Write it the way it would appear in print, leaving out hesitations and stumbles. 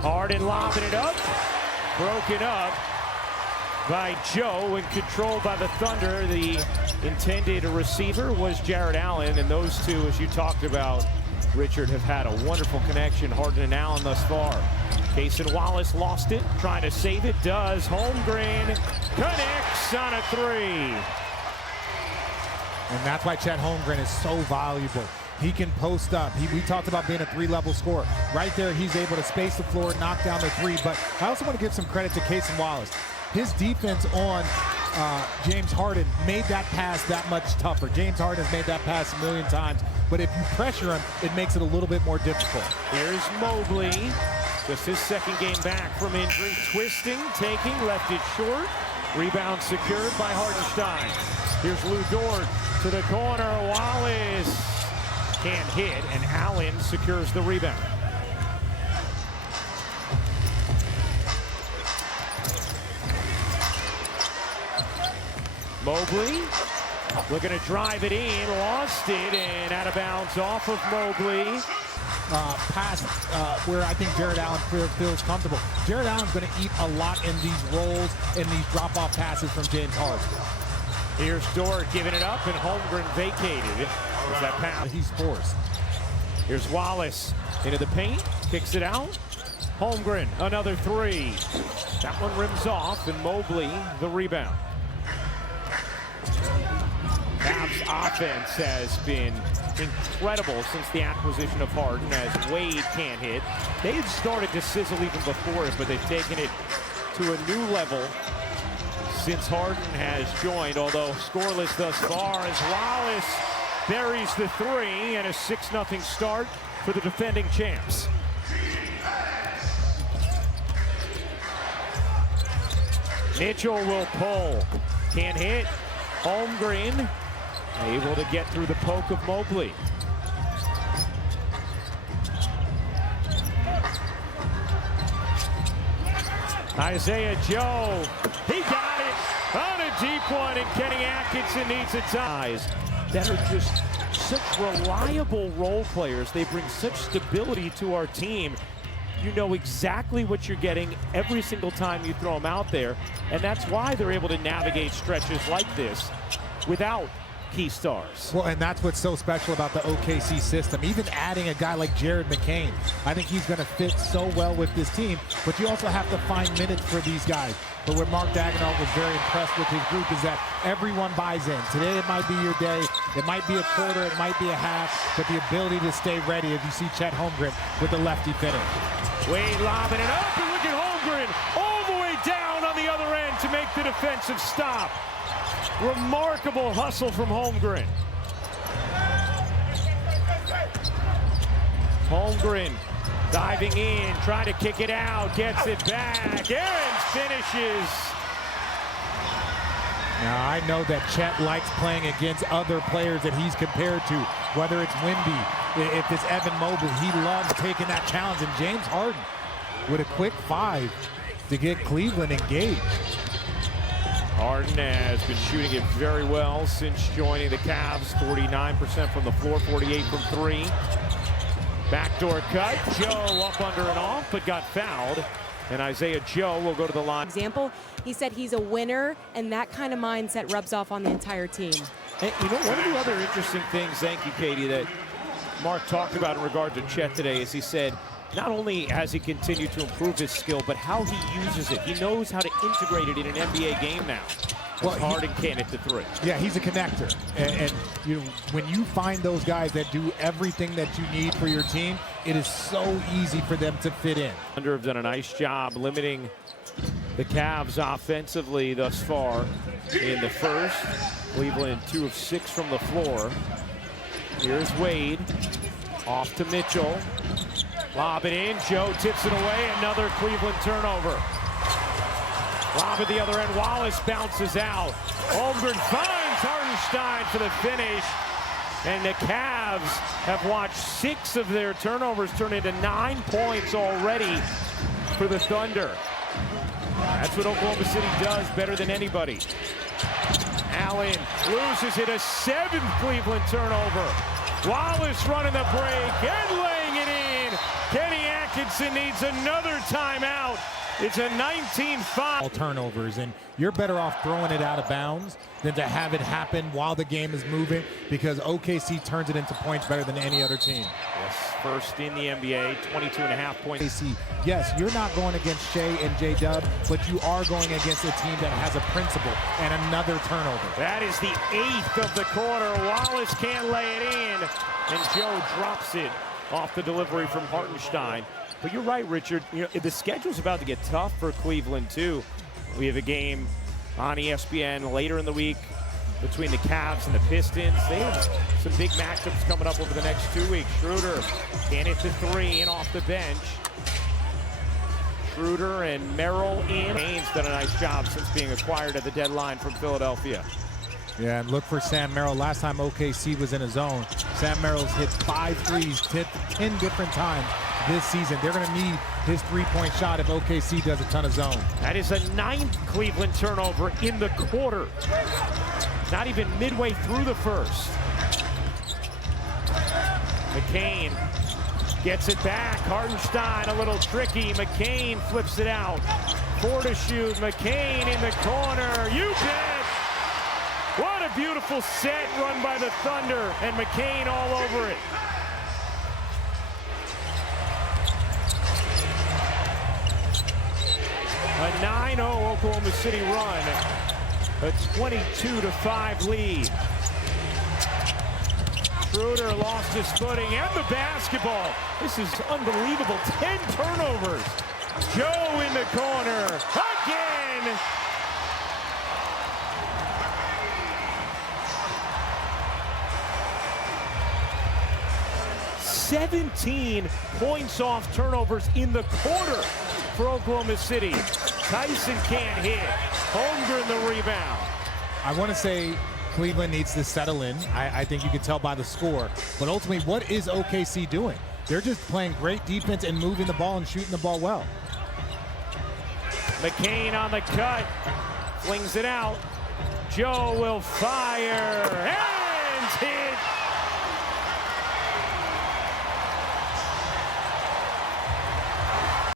Harden lobbing it up. Broken up by Joe and controlled by the Thunder. The intended receiver was Jared Allen, and those two, as you talked about, Richard, have had a wonderful connection, Harden and Allen thus far. Cason Wallace lost it, trying to save it, does. Holmgren connects on a three. And that's why Chet Holmgren is so valuable. He can post up. We talked about being a three-level scorer. Right there, he's able to space the floor, knock down the three. But I also want to give some credit to Cason Wallace. His defense on James Harden made that pass that much tougher. James Harden has made that pass a million times, but if you pressure him, it makes it a little bit more difficult. Here's Mobley, just his second game back from injury. Twisting, taking, left it short. Rebound secured by Hartenstein. Here's Lou Dort to the corner. Wallace can't hit, and Allen secures the rebound. Mobley looking to drive it in, lost it, and out of bounds off of Mobley. Pass where I think Jared Allen feels comfortable. Jared Allen's going to eat a lot in these rolls and these drop-off passes from James Harden. Here's Dort giving it up, and Holmgren vacated. Was that pass? He's forced. Here's Wallace into the paint, kicks it out. Holmgren, another three. That one rims off, and Mobley the rebound. Cavs offense has been incredible since the acquisition of Harden, as Wade can't hit. They had started to sizzle even before it, but they've taken it to a new level since Harden has joined, although scoreless thus far, as Wallace buries the three, and a 6-0 start for the defending champs. Mitchell will pull, can't hit. Holmgren able to get through the poke of Mobley. Isaiah Joe, he got it on a deep one, and Kenny Atkinson needs a tie. That are just such reliable role players. They bring such stability to our team. You know exactly what you're getting every single time you throw them out there, and that's why they're able to navigate stretches like this without key stars. Well, and that's what's so special about the OKC system. Even adding a guy like Jared McCain, I think he's going to fit so well with this team, but you also have to find minutes for these guys. But what Mark Daigneault was very impressed with his group is that everyone buys in. Today it might be your day, it might be a quarter, it might be a half, but the ability to stay ready as you see Chet Holmgren with the lefty finish. Wade lobbing it up, and look at Holmgren all the way down on the other end to make the defensive stop. Remarkable hustle from Holmgren. Holmgren diving in, trying to kick it out, gets it back. Aarons finishes. Now, I know that Chet likes playing against other players that he's compared to, whether it's Wemby, if it's Evan Mobley. He loves taking that challenge, and James Harden with a quick 5 to get Cleveland engaged. Harden has been shooting it very well since joining the Cavs. 49% from the floor, 48 from three. Backdoor cut, Joe up under and off, but got fouled. And Isaiah Joe will go to the line. Example, he said he's a winner, and that kind of mindset rubs off on the entire team. And you know, one of the other interesting things, thank you, Katie, that Mark talked about in regard to Chet today is he said, not only has he continued to improve his skill, but how he uses it. He knows how to integrate it in an NBA game now. Well, Harden can't hit the three. Yeah, he's a connector. And you know, when you find those guys that do everything that you need for your team, it is so easy for them to fit in. Thunder have done a nice job limiting the Cavs offensively thus far in the first. Cleveland 2 of 6 from the floor. Here's Wade. Off to Mitchell. Lob it in. Joe tips it away. Another Cleveland turnover. Lob at the other end. Wallace bounces out. Holmgren finds Hartenstein for the finish. And the Cavs have watched 6 of their turnovers turn into 9 points already for the Thunder. That's what Oklahoma City does better than anybody. Allen loses it, a 7th Cleveland turnover. Wallace running the break and laying it in. Kenny Atkinson needs another timeout. It's a 19-5. All turnovers, and you're better off throwing it out of bounds than to have it happen while the game is moving, because OKC turns it into points better than any other team. Yes, first in the NBA, 22.5 points. OKC, yes, you're not going against Shea and J-Dub, but you are going against a team that has a principle and another turnover. That is the 8th of the quarter. Wallace can't lay it in, and Joe drops it off the delivery from Hartenstein. But you're right, Richard. You know, the schedule's about to get tough for Cleveland, too. We have a game on ESPN later in the week between the Cavs and the Pistons. They have some big matchups coming up over the next 2 weeks. Schroeder can't hit the three and off the bench. Schroeder and Merrill in. Haynes done a nice job since being acquired at the deadline from Philadelphia. Yeah, and look for Sam Merrill. Last time OKC was in a zone, Sam Merrill's hit 5 threes 10 different times this season. They're going to need his three-point shot if OKC does a ton of zone. That is a 9th Cleveland turnover in the quarter. Not even midway through the first. McCain gets it back. Hartenstein a little tricky. McCain flips it out. 4 to shoot. McCain in the corner. You bet! What a beautiful set run by the Thunder, and McCain all over it. A 9-0 Oklahoma City run, a 22-5 lead. Schroeder lost his footing and the basketball. This is unbelievable, 10 turnovers. Joe in the corner, again. "17 points off turnovers in the quarter for Oklahoma City. Tyson can't hit. Holmgren the rebound. I want to say Cleveland needs to settle in. I think you can tell by the score. But ultimately, what is OKC doing? They're just playing great defense and moving the ball and shooting the ball well. McCain on the cut. Flings it out. Joe will fire and hit.